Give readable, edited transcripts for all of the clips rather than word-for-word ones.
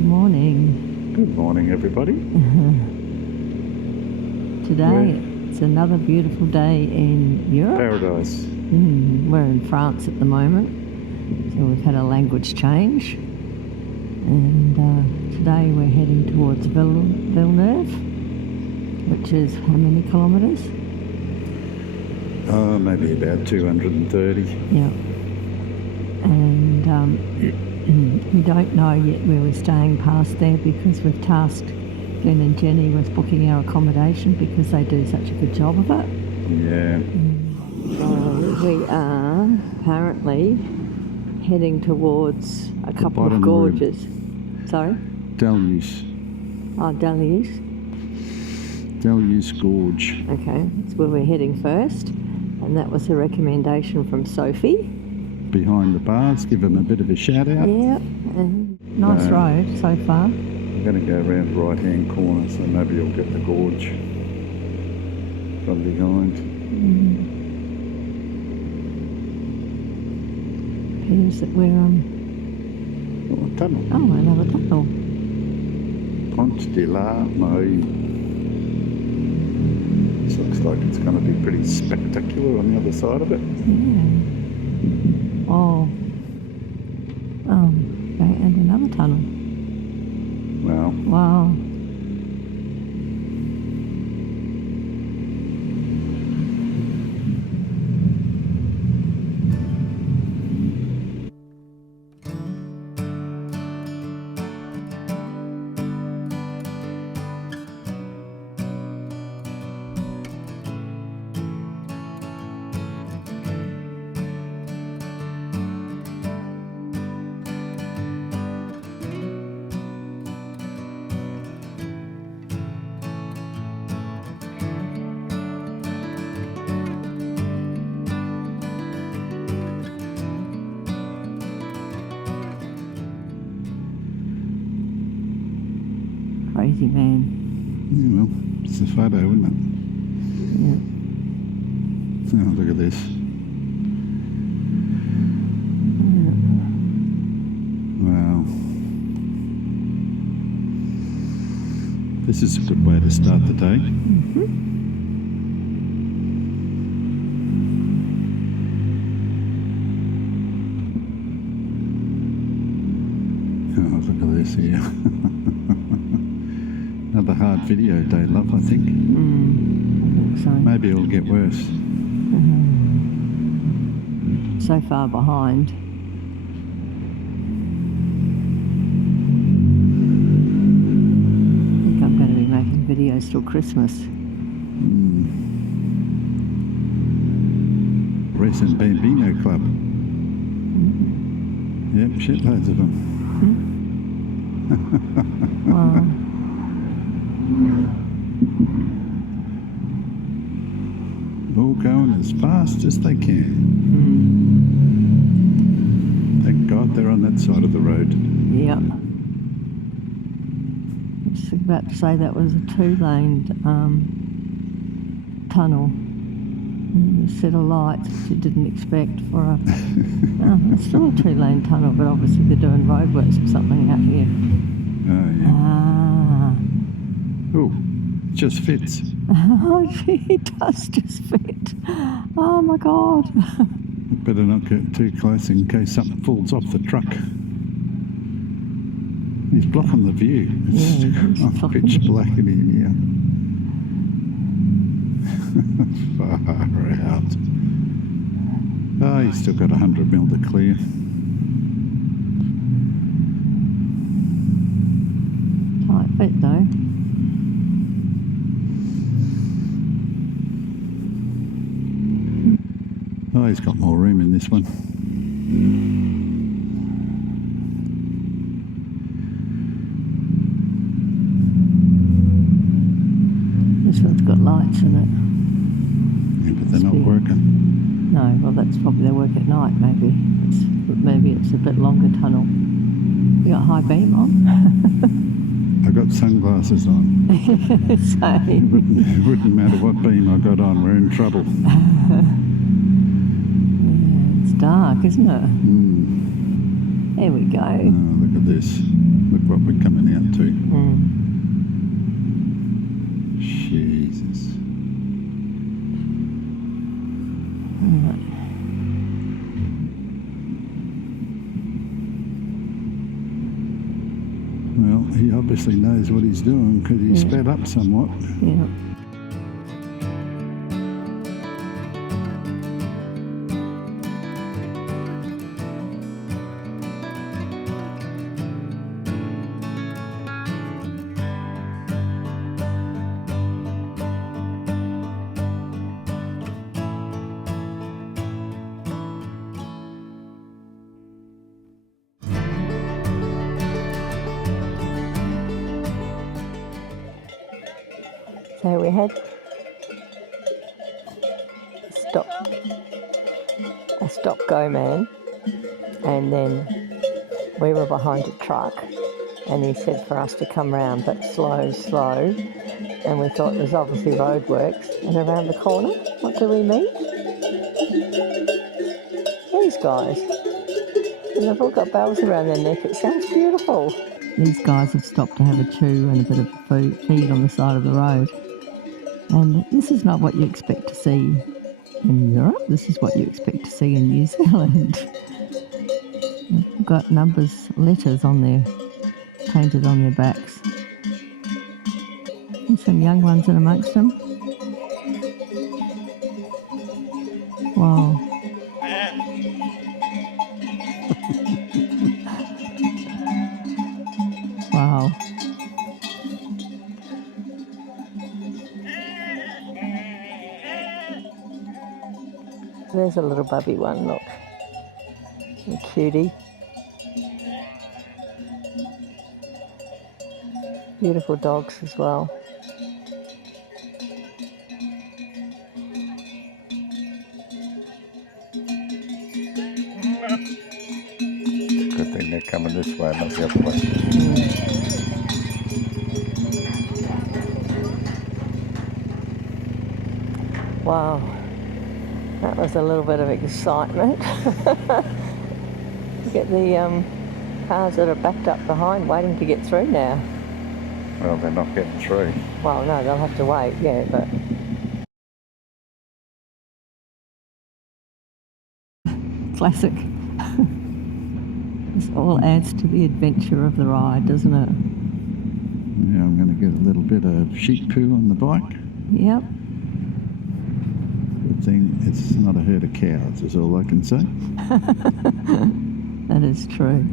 good morning. Good morning, everybody. Today it's another beautiful day in Europe. Paradise. We're in France at the moment, so we've had a language change. And today we're heading towards Villeneuve, which is how many kilometres? Maybe about 230. Yeah. And we don't know yet where we're staying past there because we've tasked Glenn and Jenny with booking our accommodation because they do such a good job of it. Yeah. So we are apparently heading towards a couple of gorges. Sorry? Dalius. Oh, Dalius. Dalius Gorge. Okay, that's where we're heading first. And that was a recommendation from Sophie. Behind the bars, give them a bit of a shout out. Yeah, and nice road so far. I'm going to go around the right hand corner, so maybe you'll get the gorge from behind. Appears that we're on... Oh, a tunnel. Oh, another tunnel. Pont du Gard. This looks like it's going to be pretty spectacular on the other side of it. Yeah. Oh. Okay, and another tunnel. Wow. Wow. Crazy man. Yeah, well, it's the photo, isn't it? Yeah. Oh, look at this. Yeah. Wow. This is a good way to start the day. Oh, look at this here. Another hard video day, love, I think. I think so. Maybe it'll get worse. So far behind. I think I'm going to be making videos till Christmas. Recent Bambino Club. Yep, shitloads of them. Wow. All going as fast as they can. Thank God they're on that side of the road. Yep. I was about to say that was a two-lane tunnel. And a set of lights which you didn't expect for a... it's still a two-lane tunnel, but obviously they're doing roadworks or something out here. Oh, yeah. Ah. Oh, it just fits. Oh, it does just fit. Oh my God. Better not get too close in case something falls off the truck. He's blocking the view. It's pitch black in here. Far out. Oh, he's still got 100 mil to clear. Tight fit though. Oh, he's got more room in this one. This one's got lights in it. Yeah, but they're not working. No, well that's probably they work at night maybe. Maybe it's a bit longer tunnel. You got high beam on? I got sunglasses on. Same. It wouldn't matter what beam I got on, we're in trouble. Yeah, it's dark, isn't it? Mm. There we go. Oh, look at this. look what we're coming out to. Mm. Jesus. Well, he obviously knows what he's doing because he sped up somewhat. Yeah. So we had a stop-go man, and then we were behind a truck, and he said for us to come round, but slow, and we thought there's obviously roadworks, and around the corner, what do we meet? These guys. And they've all got bells around their neck. It sounds beautiful. These guys have stopped to have a chew and a bit of feed on the side of the road. And this is not what you expect to see in Europe. This is what you expect to see in New Zealand. They've got letters on there, painted on their backs. And some young ones in amongst them. Wow. Wow. There's a little bubby one, look. A cutie. Beautiful dogs as well. Good thing they're coming this way, not the other way. Wow. That was a little bit of excitement. Look at the cars that are backed up behind waiting to get through now. Well, they're not getting through. Well, no, they'll have to wait, yeah, but... Classic. This all adds to the adventure of the ride, doesn't it? Yeah, I'm going to get a little bit of sheep poo on the bike. Yep. Good thing it's not a herd of cows, is all I can say. That is true.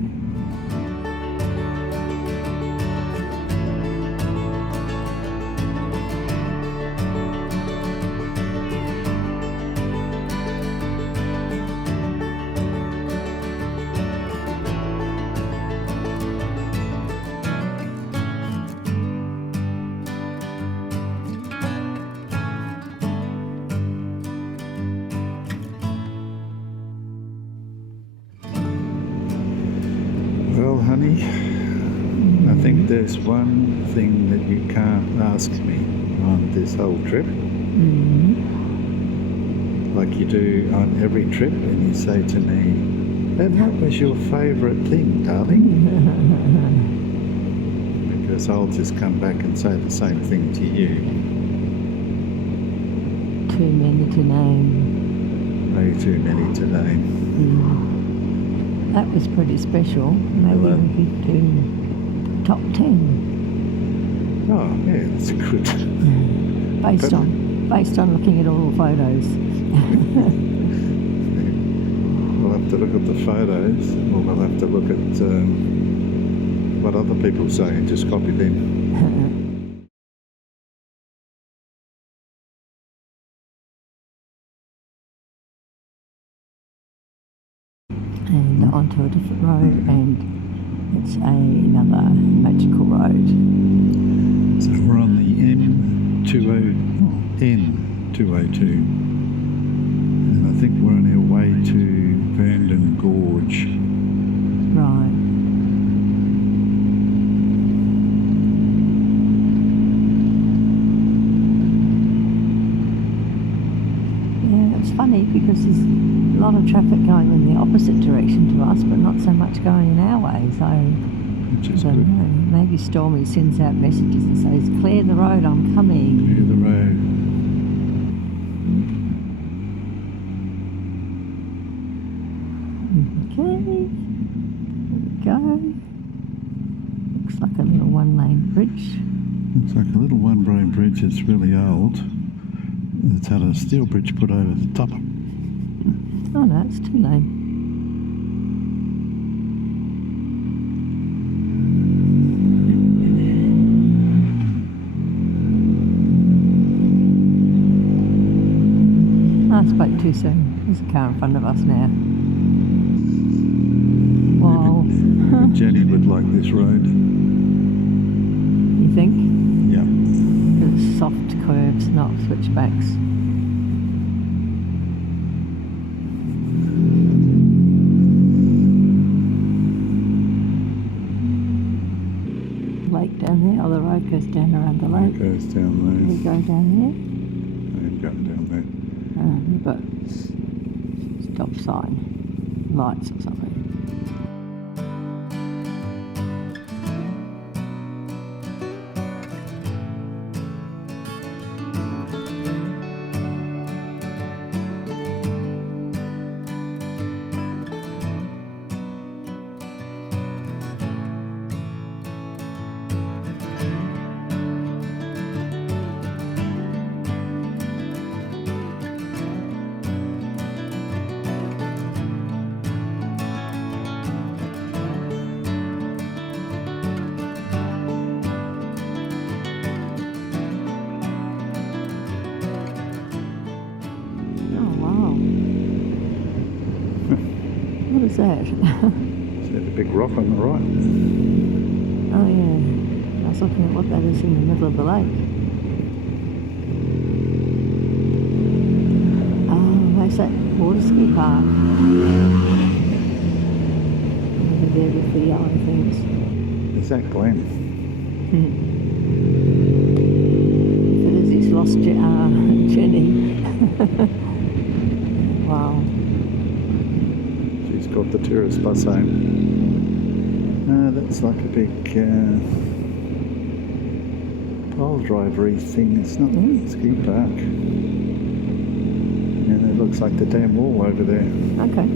Well, honey, I think there's one thing that you can't ask me on this whole trip. Like you do on every trip, and you say to me, and what was your favourite thing, darling? Because I'll just come back and say the same thing to you. Too many to name. Way too many to name. That was pretty special. Maybe we could do top 10. Oh, yeah, that's good. Based on looking at all the photos. We'll have to look at the photos, or we'll have to look at what other people say and just copy them. And onto a different road, and it's another magical road. So we're on the N202, and I think we're on our way to Verdon Gorge. Right. Yeah, it's funny because there's a lot of traffic going in the opposite direction to us, but not so much going in our way, so which is I don't good. know. Maybe Stormy sends out messages and says, "Clear the road, I'm coming." Clear the road. Okay, here we go. Looks like a little one-lane bridge. It's like a little one-brain bridge. It's really old. It's had a steel bridge put over the top. Oh no, it's 2-lane. I spoke too soon. There's a car in front of us now. Wow. Even Jenny would like this road. You think? Yeah. It's soft curves, not switchbacks. Lake down there. Oh, the road goes down around the lake. It goes down We there. go down there. And going down there. We've got stop sign, lights or something. What is that? Is that a big rock on the right? Oh yeah, I was looking at what that is in the middle of the lake. Oh, that's that water ski park. Over there with the yellow things. Is that Glen? If it is, he's lost Jenny. Wow. She's got the tourist bus home. That's like a big pole drivery thing. It's not a ski park. And it looks like the damn wall over there. Okay.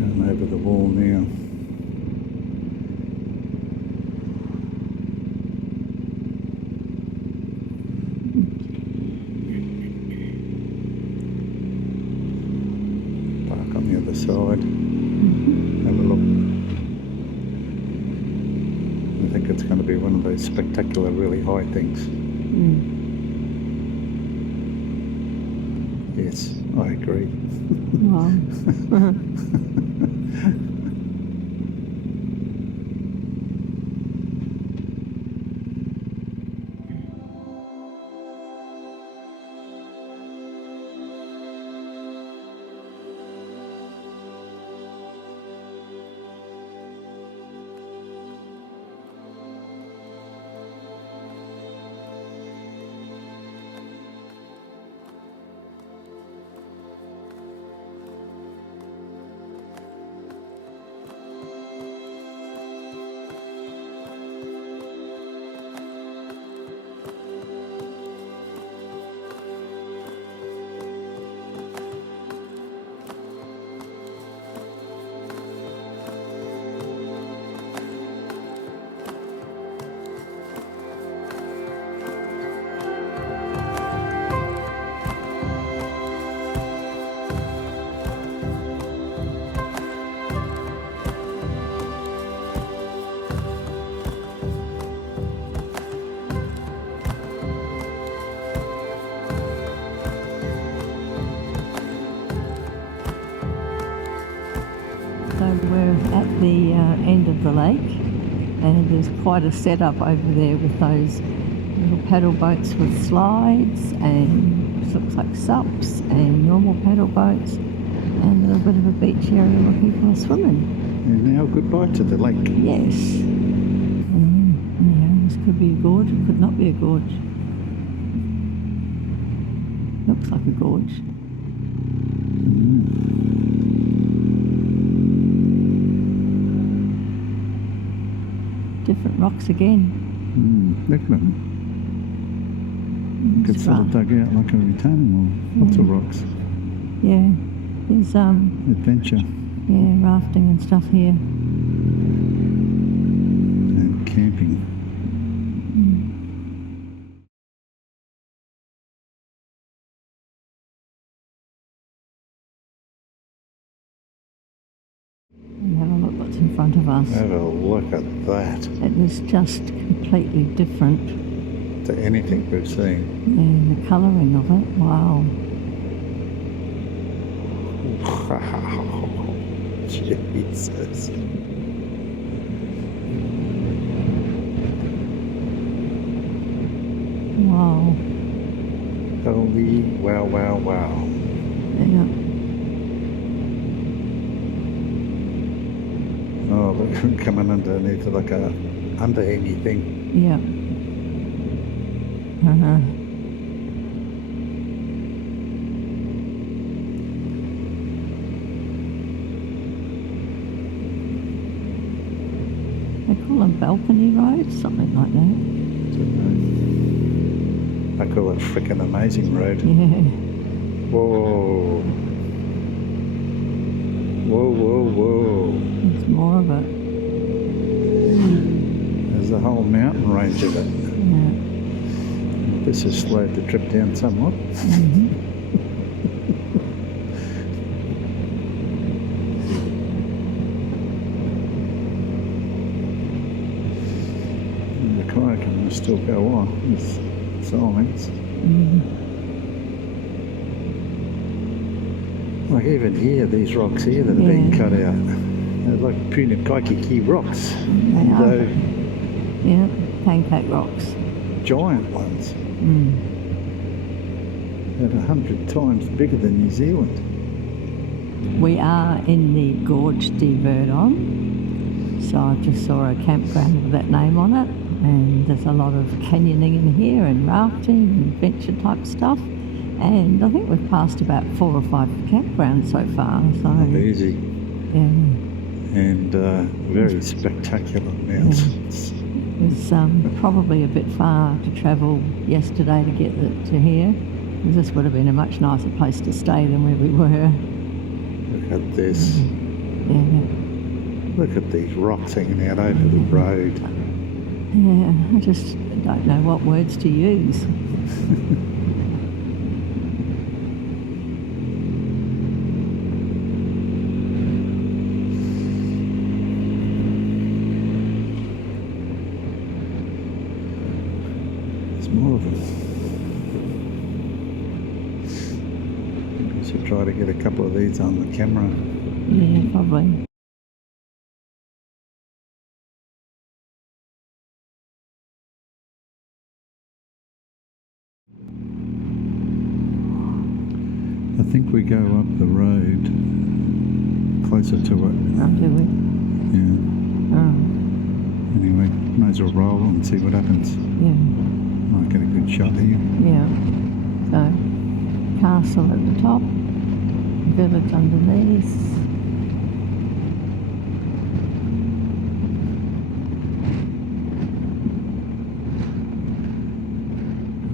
Going over the wall now. Park on the other side. Have a look. I think it's going to be one of those spectacular, really high things. Yes, I agree. Wow. So we're at the end of the lake, and there's quite a setup over there with those little paddle boats with slides and looks like sups and normal paddle boats and a little bit of a beach area where people are swimming. And now goodbye to the lake. Yes. Yeah, this could be a gorge, it could not be a gorge. Looks like a gorge. different rocks again. Look at them. It's sort of dug out like a retaining wall. Lots of rocks. Yeah, there's Adventure. yeah, rafting and stuff here. And camping. And have a look what's in front of us. Have a look at that. It is just completely different. To anything we've seen. Yeah, the colouring of it, wow. Wow. Jesus. Wow. Holy wow, wow, wow. Yeah. Oh, look, coming underneath like a underhangy thing. Yeah. Uh-huh. They call them balcony roads, something like that. I call it frickin' amazing road. Yeah. Whoa. Whoa, whoa, whoa. There's more of it. There's a whole mountain range of it. Yeah. This has slowed the trip down somewhat. And the kayaking will still go on with silence. Like even here, these rocks here that have been cut out, they're like Punakaiki rocks. They are. Though Yeah, pancake rocks. giant ones. About 100 times bigger than New Zealand. We are in the Gorge de Verdon, so I just saw a campground with that name on it, and there's a lot of canyoning in here and rafting and adventure type stuff, and I think we've passed about 4 or 5 campgrounds so far. So Easy. yeah, And very spectacular mountains. it's probably a bit far to travel yesterday to get to here. This would have been a much nicer place to stay than where we were. Look at this. Yeah. Look at these rocks hanging out over the road. Yeah, I just don't know what words to use. There's more of them. Maybe I should try to get a couple of these on the camera. Yeah, probably. I think we go up the road closer to it. Oh, do we? Yeah. Oh, Anyway, might as well roll and see what happens. yeah, Might get a good shot here. yeah. So, castle at the top, village underneath.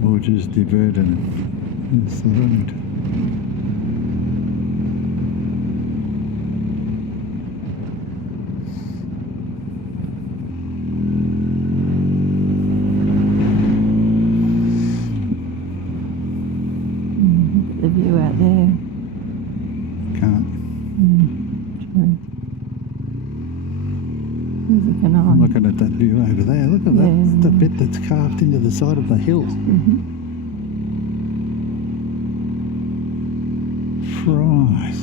Gorges de Verdon is the road. Look at the view out there. Can't. True. Music and I'm I. looking at that view over there. Look at that. Yeah. The bit that's carved into the side of the hill. Fries.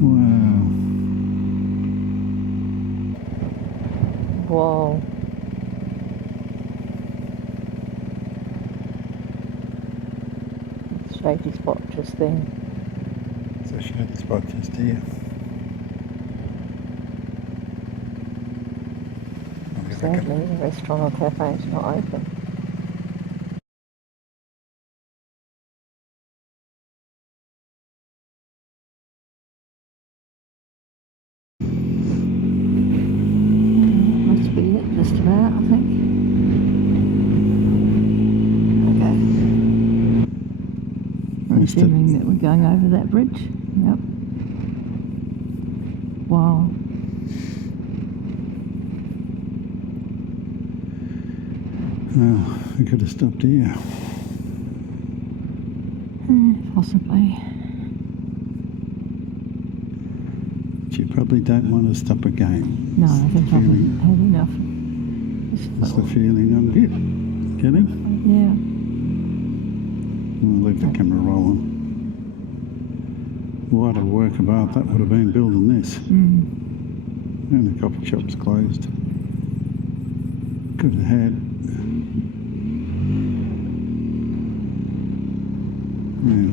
Wow. Whoa. Shady spot just there. It's a shady spot just here. Sadly, the restaurant or cafe is not open. assuming that we're going over that bridge. Yep. Wow. Well, we could have stopped here. Possibly. But you probably don't want to stop again. No, I think I've had enough. That's the feeling I'm getting. Getting? Yeah. I'll leave the camera rolling. What a work of art that would have been building this. And the coffee shop's closed. Could have had. Yeah,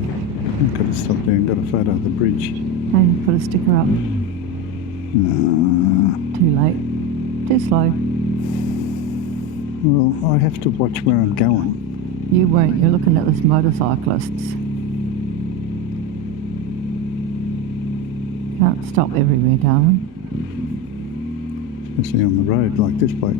I could have stopped there and got a photo of the bridge. And put a sticker up. Too late. Too slow. Well, I have to watch where I'm going. You won't. You're looking at this motorcyclists. Can't stop everywhere, darling. Especially on the road like this place.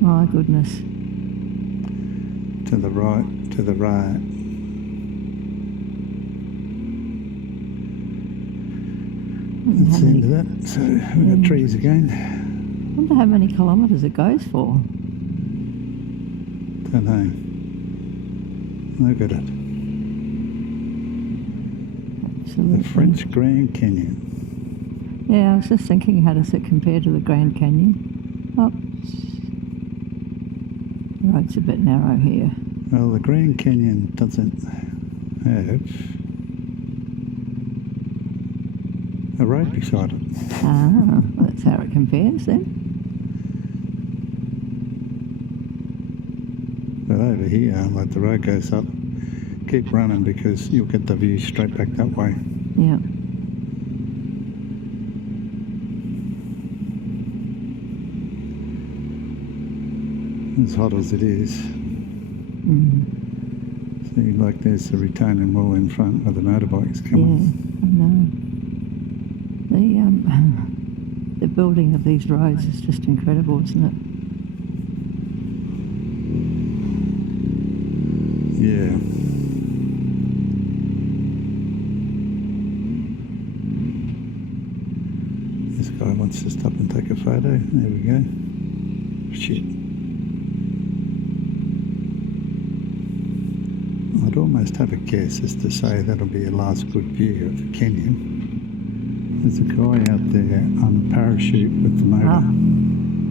My goodness. To the right, to the right. That's the end of that. So we've got trees again. I wonder how many kilometres it goes for. Don't know. Look at it. Absolutely. The French Grand Canyon. Yeah, I was just thinking, how does it compare to the Grand Canyon? Oh, the road's a bit narrow here. Well, the Grand Canyon doesn't have a road beside it. Ah, well, that's how it compares then. But over here, like the road goes up, keep running because you'll get the view straight back that way. Yeah. As hot as it is. See, like there's the retaining wall in front where the motorbikes coming. Yeah, I know. The building of these roads is just incredible, isn't it? Yeah. This guy wants to stop and take a photo. There we go. Shit. I'd almost have a guess as to say that'll be a last good view of the canyon. There's a guy out there on a parachute with the motor. Ah,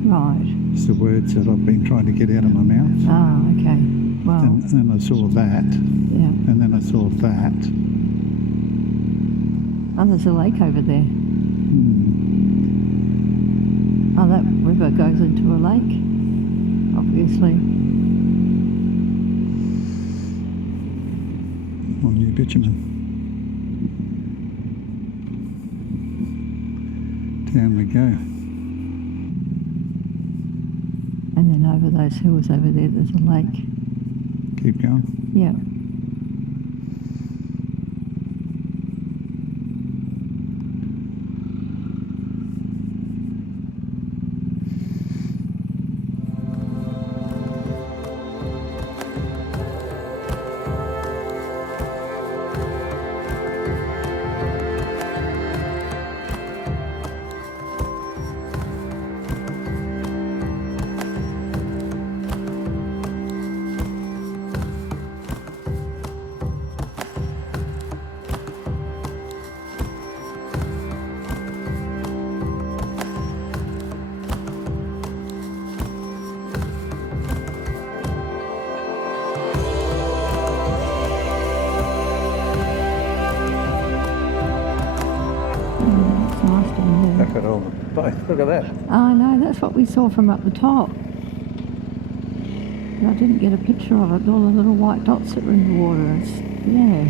right. It's the words that I've been trying to get out of my mouth. Ah, okay. Well, And then I saw that, yeah. and then I saw that. Oh, there's a lake over there. Oh, that river goes into a lake, obviously. On New Bitumen. Down we go. And then over those hills over there, there's a lake. Keep going. Yeah. both. Look at that. I know, that's what we saw from up the top. But I didn't get a picture of it, all the little white dots that were in the water. Yeah.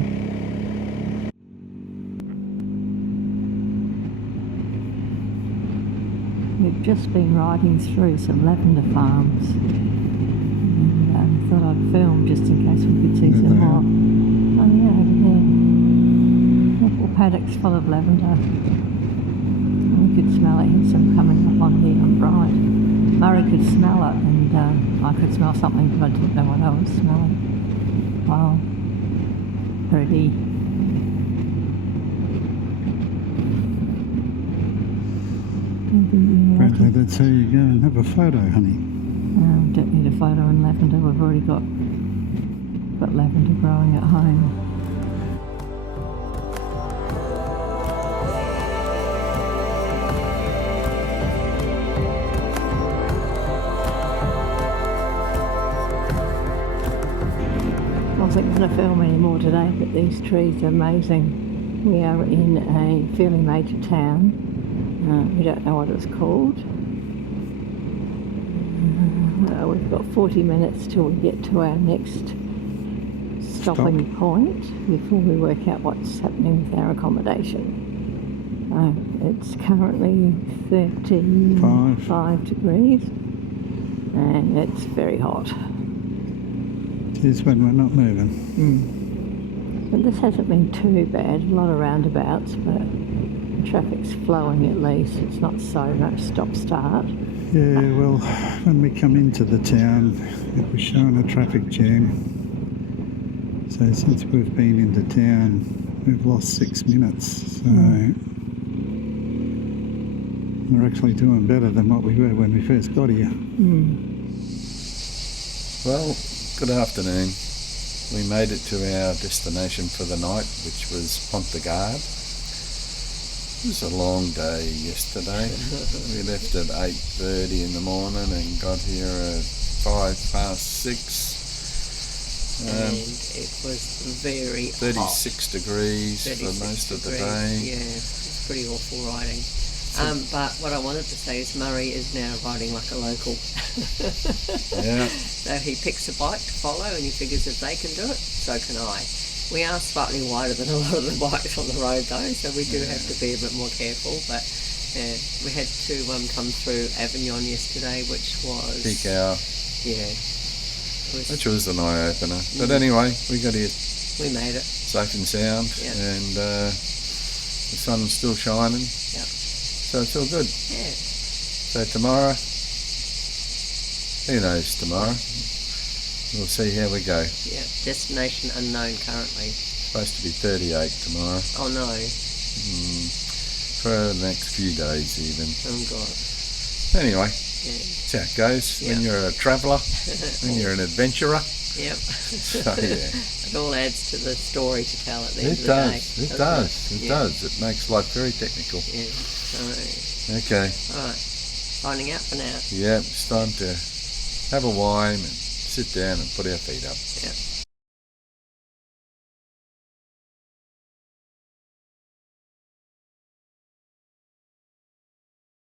We've just been riding through some lavender farms. And I thought I'd film just in case we could see some more. Oh yeah, over there. Little paddocks full of lavender. We could smell it. Had some coming up on here on bright. Murray could smell it, and I could smell something, but I didn't know what I was smelling. Wow. Pretty. Apparently that's how you go and have a photo, honey. Don't need a photo in lavender. We've already got lavender growing at home. I wasn't going to film any more today, but these trees are amazing. We are in a fairly major town. We don't know what it's called. We've got 40 minutes till we get to our next stopping point before we work out what's happening with our accommodation. It's currently 35 degrees and it's very hot. Here's when we're not moving. But this hasn't been too bad. A lot of roundabouts, but the traffic's flowing at least. It's not so much stop-start. Yeah, well, when we come into the town, it was showing a traffic jam. So since we've been into town, we've lost 6 minutes. So we're actually doing better than what we were when we first got here. Well, good afternoon. We made it to our destination for the night, which was Pont du Gard. It was a long day yesterday. We left at 8:30 in the morning and got here at 6:05. And it was very 36 degrees for most of the day. Yeah, it's pretty awful riding. But what I wanted to say is Murray is now riding like a local. Yeah. So he picks a bike to follow and he figures if they can do it, so can I. We are slightly wider than a lot of the bikes on the road though, so we do have to be a bit more careful. But yeah, we had to come through Avignon yesterday, which was... Peak hour. Yeah. Which was an eye-opener. But anyway, we got here We made it. safe and sound. Yep. And the sun's still shining. Yep. So it's all good. Yeah. So tomorrow, who knows tomorrow? We'll see how we go. Yeah. Destination unknown currently. Supposed to be 38 tomorrow. Oh no. For the next few days even. Oh God. Anyway, Yeah. that's how it goes when Yeah. you're a traveller, when you're an adventurer. Yep. So yeah. It all adds to the story to tell at the end It of the day. does, it doesn't does, it Yeah. does. It makes life very technical. Yeah. Okay, Alright. Signing out for now. yeah, it's time to have a wine and sit down and put our feet up. Yeah.